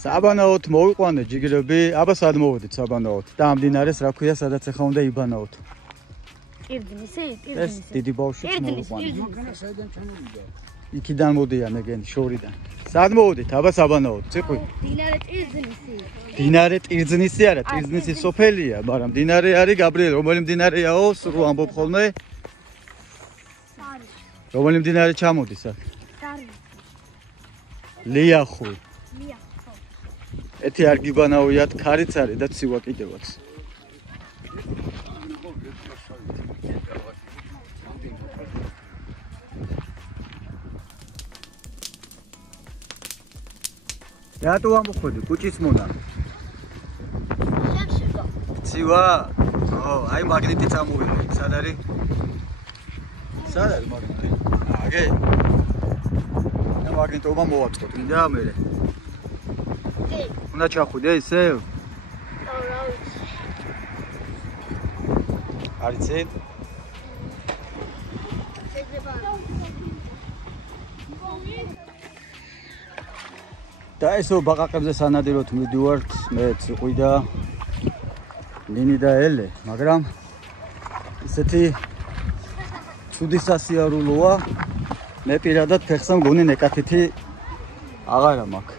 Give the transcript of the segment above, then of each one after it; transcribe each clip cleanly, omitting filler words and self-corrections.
საბანაოთ მოვიყვანე ჯიგრები, აბა სად მოვედით საბანაოთ და ამ დინარეს რა ქვია, სადაც ახლა უნდა იბანაოთ. ტირდნისი. ეს დიდი ბავშვიც მოვიყვანე. იქიდან მოდიან ეგენი შორიდან. სად მოვედით, აბა საბანაოთ, ციყვი. დინარე ტირდნისი. დინარე ტირდნისი არა, ტირდნისი სოფელია, მაგრამ დინარე არის გაბრიელ, რომელი დინარეაო, სულ ამბობ ხოლმე. რომელი დინარე ჩამოდის აქ? ლიახუ. ეთი არ გიბანაოიათ, ქარიც არის და ცივა კიდევაც. რატო ამოხვედი კუჭის მონა? ცივა? ო, აი მაგნიტი წამოვიდა, სად არის? სად არის მაგნიტი? აგე. და მაგნიტობა მოვაწყოთ, მინდა მერე. უნდა ჩახვიდე ისევ? რა ვიცი. არიცი? და ესო ბაყაყებზე სანადიროთ მივდივართ, მე ციყვი და ნინი და ელე, მაგრამ ისეთი ცუდი სასიარულოა, მე პირადად ფეხსა მგონი ნეკათითი აღარა მაქვს.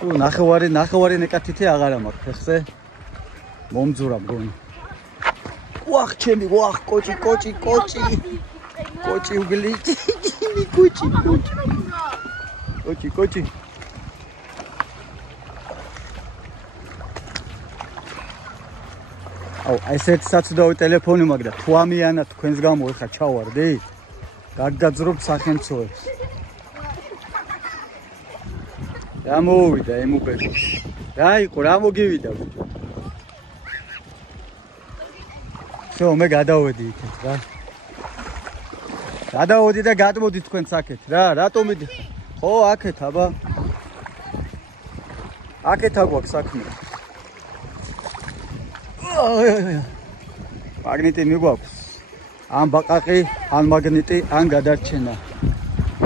თუ ნახევარი ნეკათითი აღარა მაქვს ფეხზე. მომძურა მგონი. ვახ ჩემი, ვახ კოჭი. კოჭი უგლიჭი, კოჭი. აუ, ესეთ საცუდავი ტელეფონი მაქვს და თუ ამიანად თქვენს გამო ეხა ჩავარდი, გაგაძრობთ სახელმწიფოებს. რა მოვიდა ემუბები? რა იყო, რა მოგივიდა ბიჭო? всё, მე გადავედი იქეთ რა. გადავედი და გადმოდი თქვენც აქეთ რა, რატომ მიდი? ხო, აქეთ აბა. აქეთ აგვაქვს საქმე. მაგნიტი მიგვაქვს. ან ბაყაყი, ან მაგნიტი, ან გადარჩენა.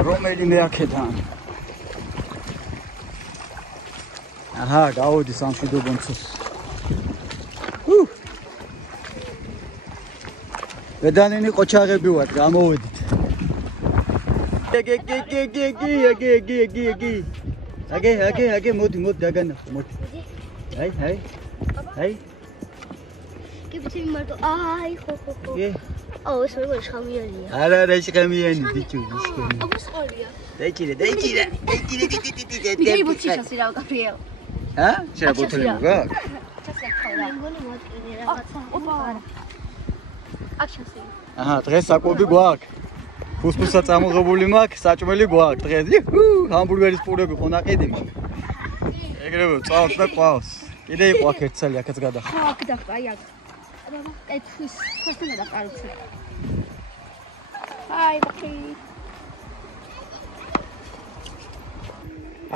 რომელიმე აქედან. აჰა, გავოდი სამშვიდობო ბონცოს. ბედანინი ყოჩაღები ვართ, გამოვედით. აგე, მოდი, დაგანახო, მოდი. აი. კიბიცი მარტო, აი, ხო. აუ, ეს როგორ შხამიანია. არა, შხამიანი ბიჭო, შხამიანი. აბას ყოლია. დაიჭირე. ბიჭი ბუჩიხასი რა გაბრიელ. ჰა? შენ ბოთლი მოგა? ჩასახალა. მგონი მოწყინე რაღაცა. ოპა. აქშასი. აჰა, დღეს საკვები გვაქვს. ფუსფუსა წამოღებული მაქვს, საჭმელი გვაქვს დღეს. ჰამბურგერის პურები ხო ნაყიდი მაქვს. ეგრევე წავს და ყავს. კიდე იყო აქ ერთსალი, აქაც გადახდა. ხო, აქ და აი აქ. ეთვის ხოსთან გადაყარუცე. აი, ბოქი.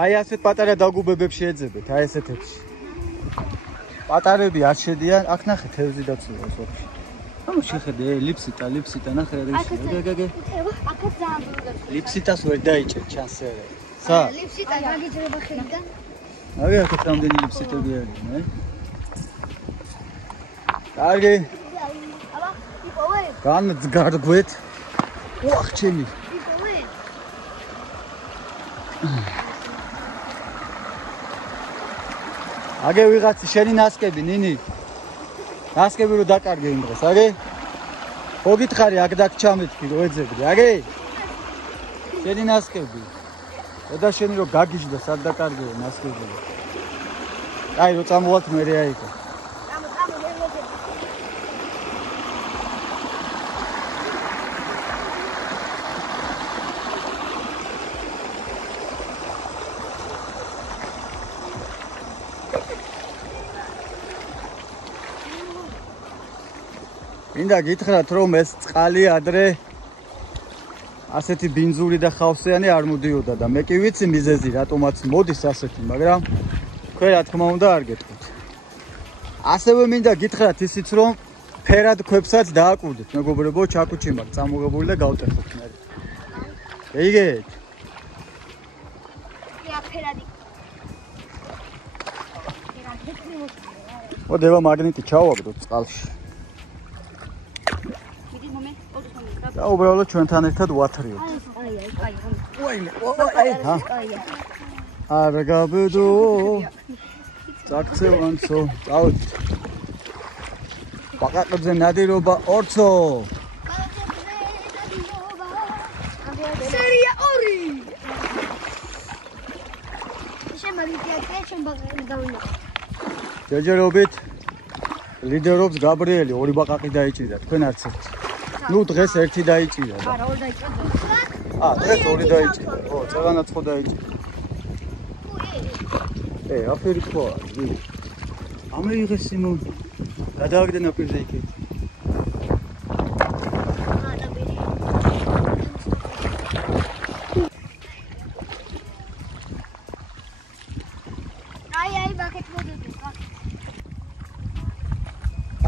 აი ასეთ პატარა დაგუბებებში ეძებეთ, აი ესეთებში. პატარები არ შედიან, აქ ნახე თევზი დაცულია სოფში. ანუ შეხედე, ლიფსიტა, ნახე რა ის. გაგ. აქაც ძალიან ბურგა. ლიფსიტას ვერ დაიჭერ ჩანსე. სა? ლიფსიტა გაგიძრება ხელიდან. აი აქეთ რამდენი ლიფსიტები არის, მე? კარგი. აბა, იპოვე. განძგარგვეთ. ვახ ჩემი. იპოვე. აგე ვიღაც შენი ნასკები, ნინი. ნასკები რო დაკარგე იმ დღეს, აგე? ხო გითხარი, აქ დაკ ჩამეთქი, რო ეძებდი, აგე? შენი ნასკები. და შენი რო გაგიჟდა, სად დაკარგე ნასკები. აი, რო წამოვალთ მერე აიქო. მინდა გითხრათ, რომ ეს წყალი ადრე ასეთი ბინძური და ხავსიანი არ მოდიოდა და მე კი ვიცი მიზეზი რატომაც მოდის ასეთი, მაგრამ თქვენ რა თქმა უნდა არ გეტყვით. ასევე მინდა გითხრათ ისიც, რომ ფერად ქვებსაც დააკვირდეთ, მეგობრებო, ჩაკუჩი მაქვს წამოღებული და გავტეხოთ მე. გეიგეთ? ია ფერადი. მოდება მაგნიტი ჩავაგდოთ წყალში. მიდი მომენტ, ოღონდ მომენტ. და უბრალოდ ჩვენთან ერთად ვათრიოთ. არა გაბედო. წაქცევანცო, წავედით. ბაყაყებზე ნადირობა ორცო. სერია 2. შემაგიჭია ბაყაყი გავინა. ჯერჯერობით ლიდერობს გაბრიელი, ორი ბაყაყი დაიჭირა, თქვენ არც ერთი. ნუ დღეს ერთი დაიჭირა. არა, ორი დაიჭირა. დღეს ორი დაიჭირა. ო, წაღანაც ხო დაიჭირა. აფერი თქვა, ამეიღეს სიმონ. გადააგდენ აპირზე იქით.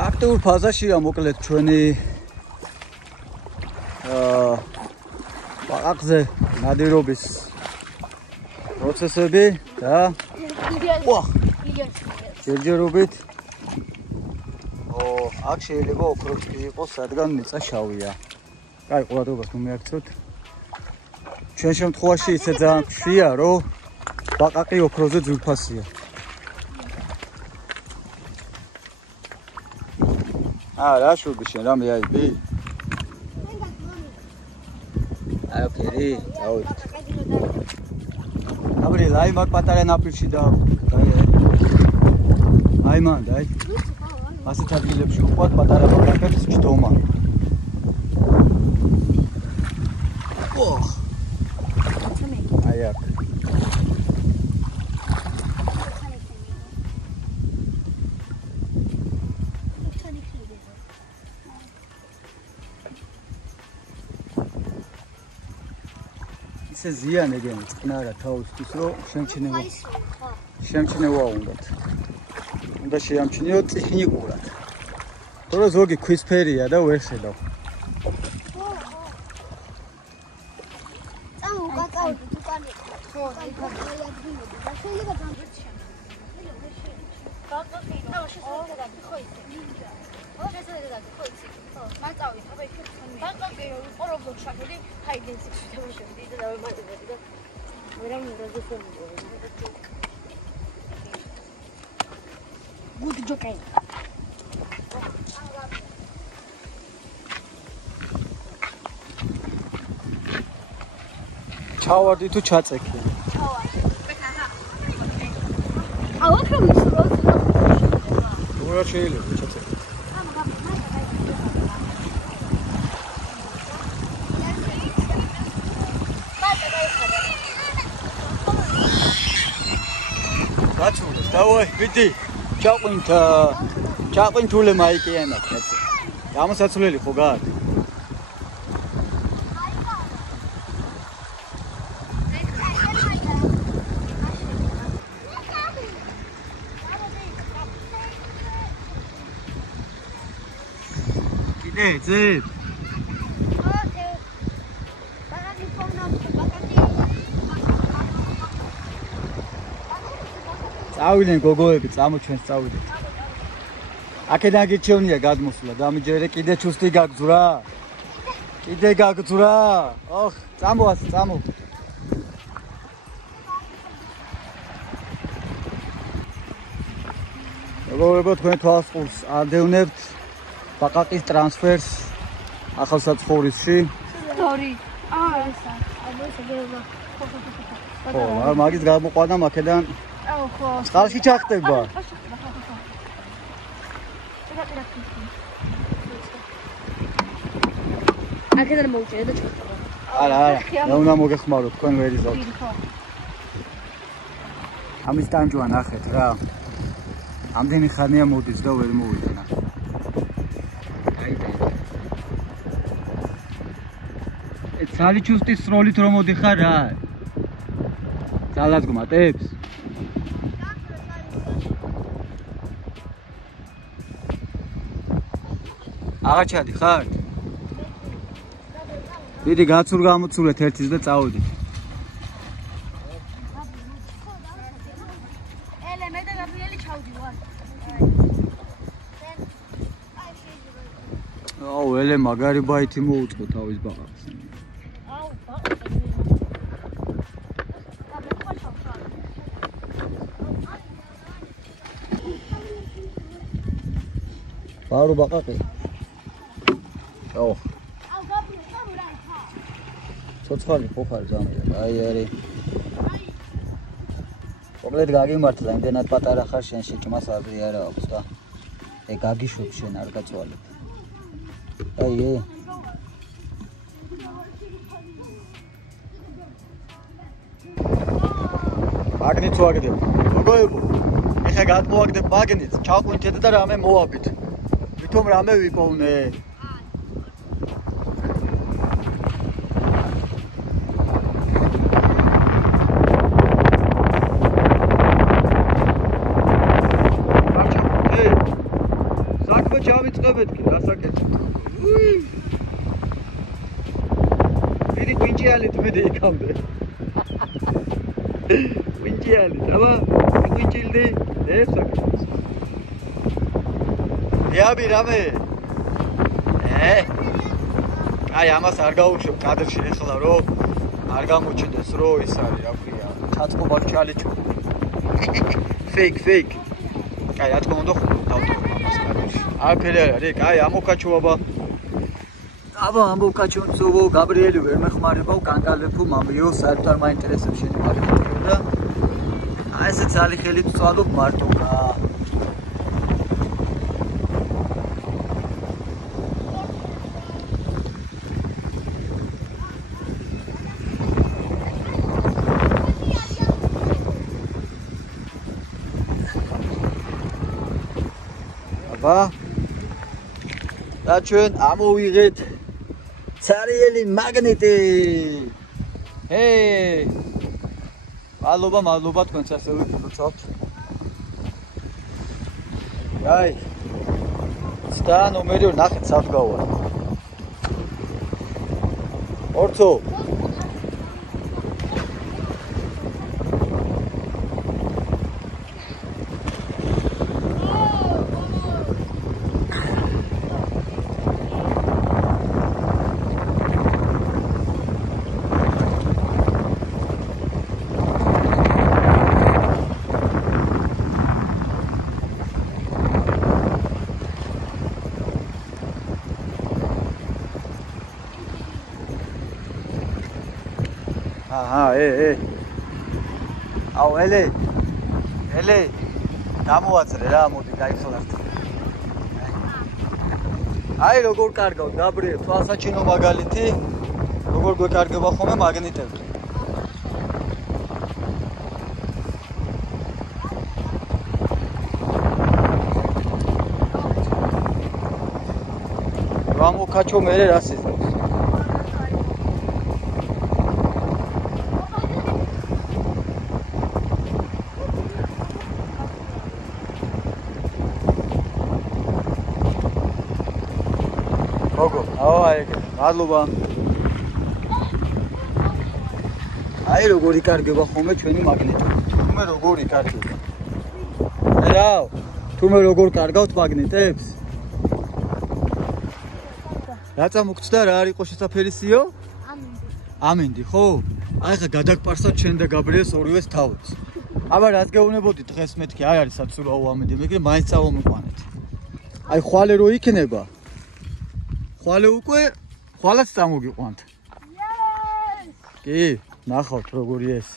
აქტიურ ფაზაშია მოკლედ ჩვენი ბაყაყზე ნადირობის პროცესები და ჯერჯერობით აქ შეიძლება ოქროც კი იყოს, რადგან მიწა შავია. კაი, ყურადღებას თუ მიაქცევთ. ჩვენ შემთხვევაში ისე ძალიან ქვია, რომ ბაყაყი ოქროზე ძვირფასია. რა შურდი შენ, რამე აიბი? აი, ოკეი, წავედით. გაბრიელ, აი მაგ პატარა ნაპირში და აი მან, აი. ასეთ ადგილებში უყვათ პატარა ბაყაყებს ჯდომა. აი აქ. ისე ზიანებიანი წყნარა თავისთვის, რომ შემჩნევა უნდათ. უნდა შეამჩნიოთ ტექნიკურად. თორე ზოგი ქვისფერია და ვერ ხედავ. Good joke. ჩავარდი თუ ჩაწექი? რა შეიძლება ჩაწექი? გაჩვენოს, დავაი, ვიდი. ჩაყვინთულე მაიკიანა კაცო. გამოსაცვლელი ხო გააკ? კიდე ძებ. წავიდნენ გოგოები, წამოჩვენს წავიდეთ. აქედან გიჩვენია გადმოსვლა, დამიჯერე კიდე ჩუსტი გაგძვრა. კიდე გაგძვრა. ოხ, წამოას, წამო. გოგოებო, თქვენ თვალსყურს ამდევნებთ ბაყაყის ტრანსფერს ახალ საცხოვრისში. Sorry. ხო, მაგის გამოყვანა აქედან წყალში ჩახტება. აქედან მოვჭერე და ჩხტება. არა, მე უნდა მოგეხმარო, თქვენ ვერ იზავთ. ამის ტანჯვა ნახეთ რა. ამდენი ხანია მოდის და ვერ მოვიდა ნახე. ძალი ჩუსტის სროლით რომ მოდიხარ რა. ძალას გმატებს? აღაჩადი ხარ? დიდი გაცურ გამოცულეთ ერთის და წავიდით. ელე მე და გაბრიელი ჩავდივარ. აუ, ელე მაგარი ბაითი მოუწყო თავის ბაყაყს. აუ, ბაყაყი. ბარო ბაყაყი. აუ. აუ, გაბრო, სამურა ხა. ცოცხალი ხო ხარ ზამთარ. აი არი. მოკლედ გაგიმართლა, იმდენად პატარა ხარ, შენ შეჭმას აზრი არა აქვს და გაგიშვებ შენ არ გაწვალებ. აი მაგნიტს ვაგდებ. მოგოებო. ეხა გადმოვაგდებ მაგნიტს, ჩაყვინთეთ და რამე მოვაბით. ვითომ რამე ვიპოვნე. ჩავიწყებეთ კი გასაკეთებ. დიდი კვინჭიალით მიდი იქამდე. კვინჭიალით, აბა კვინჭილდი ესაკეთებს. იაბი რამე. აი ამას არ გაუშვებ კადრში ეხლა რომ არ გამოჩნდეს რომ ის არის რა ქვია. ჩაწყობა ჩალიჩო. fake. აი რა თქმა უნდა დავტოვებ ამას კადრში. აფერე არის, აი ამოკაჩოობა. აბა ამოკაჩონცოვო, გაბრიელი ვერ მეხმარებავ, კანკალებო, მამიო, საერთოდ არ მაინტერესებს შენი მაგნიტი და აი ესე ძალი ხელით ვწვალობ მარტოა. აბა და ჩვენ ამოვიღეთ ცარიელი მაგნიტი. მადლობა თქვენც ასევე გულწავთ. აი ცდა ნომერი 2 ნახეთ სადგავა. ორცო აუ ელე გამოაწერე რა მოდი გაიხლართ. აი როგორ კარგავთ გაბრიელ თვალსაჩინო მაგალითი როგორ გვეკარგება ხოლმე მაგნიტები. გამოკაჩო მე რას იზრდებს. მადლობა. აი როგორ იკარგება ხოლმე ჩვენი მაგნიტი. თუმე როგორ იკარგება. რა, თუმე როგორ კარგავთ მაგნიტებს? რა წამოგწდა რა არის ყო შესაფერისიო? ამინდი, ხო? აი ხა გადაგპარსავთ ჩვენ და გაბრიელს ორივეს თავით. აბა რაც გეუბნებოდით დღეს მეთქი არ არის საცურაო ამინდი, მაგრამ მაინც წავომიყვანეთ. აი ხვალე რო იქნება. ხვალე უკვე ხვალაც წამოგიყვანთ. კი, ნახავთ როგორი ეს.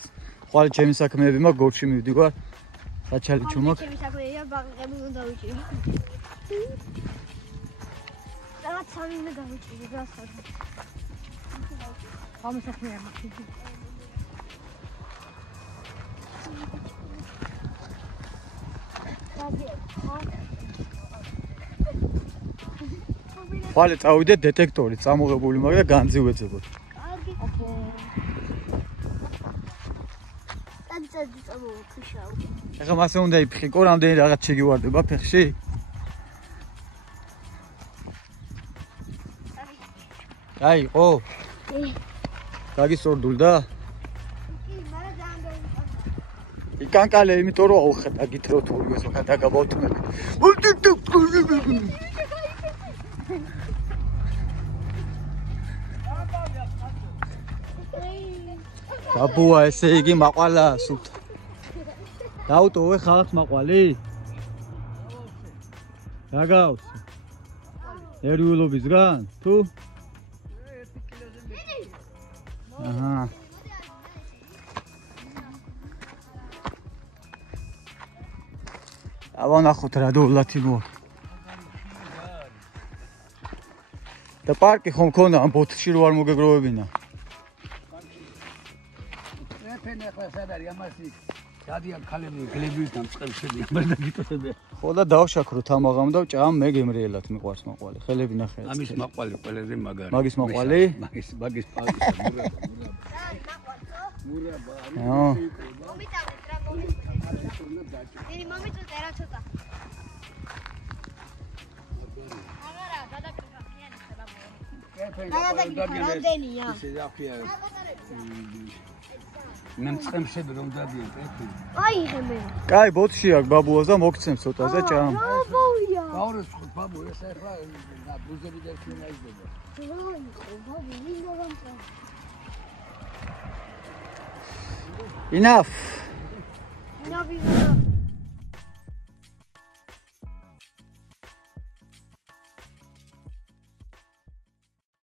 ხვალე ჩემი საქმეები მაქვს, გორში მივდივარ. საჩალი ჩუმაკ. ჩემი საქმეა, ბაყაყები უნდა დავიჭირო. რაღაც სამი უნდა დავიჭირო, გასაგებ. ამ საქმეა მაქვს. ხვალე წავიდეთ დეტექტორი წამოღებული მაგ და განძივეძებოთ. კარგი. ტანცადი წამოვაქშავ. ეხლა მასე უნდა იფხიკო, რამდენი რაღაც შეგივარდება ფეხში? აი, ო. კი. გაგისორდულდა? კი, მაგრამ ძალიან იკანკალე, იმიტომ რომ აუხედა გითრო თუ ეს ხა დაგაბავთმები. ბაბუა, ესე იგი მაყვალა სულთ. დაუტოვე ხალხს მაყვალი? რა გავს? ნერვიულობისგან? თუ? აჰა. ავანახოთ რა დოვლათი მოა. და პარკი ხომ ქონა ამ ბოთში რო არ მოგეგროვებინა. ეფენე ხო სადარი ამასი დადიან ქალები გლების დამწყებშები ამას გიტოსები. ხო და დავშაქროთ ამაღამ და ვჭამ მე გემრიელად მიყვარს მაყვალი. ხელები ნახე. ამის მაყვალი ყველაზე მაგარი. მაგის მაყვალი? მაგის პალისა მურა. აო. მომიტანეთ რა მომიტანეთ. დიდი მომიწოთ რა ცოტა. აგარა გადაკრა ხიანი ხება. რამდენია? ისე დაფია. ნემწყემშები რომ დადიან ეთი. აი ხემე. კაი, ბოთში აქვს ბაბუას და მოგცემ ცოტაზე ჭამ. ბაბუია. გაურეს ხო ბაბუ ეს ახლა ბუზები და ქინა იზდება. ბაბუ მინდა გამწა. Enough. Enough.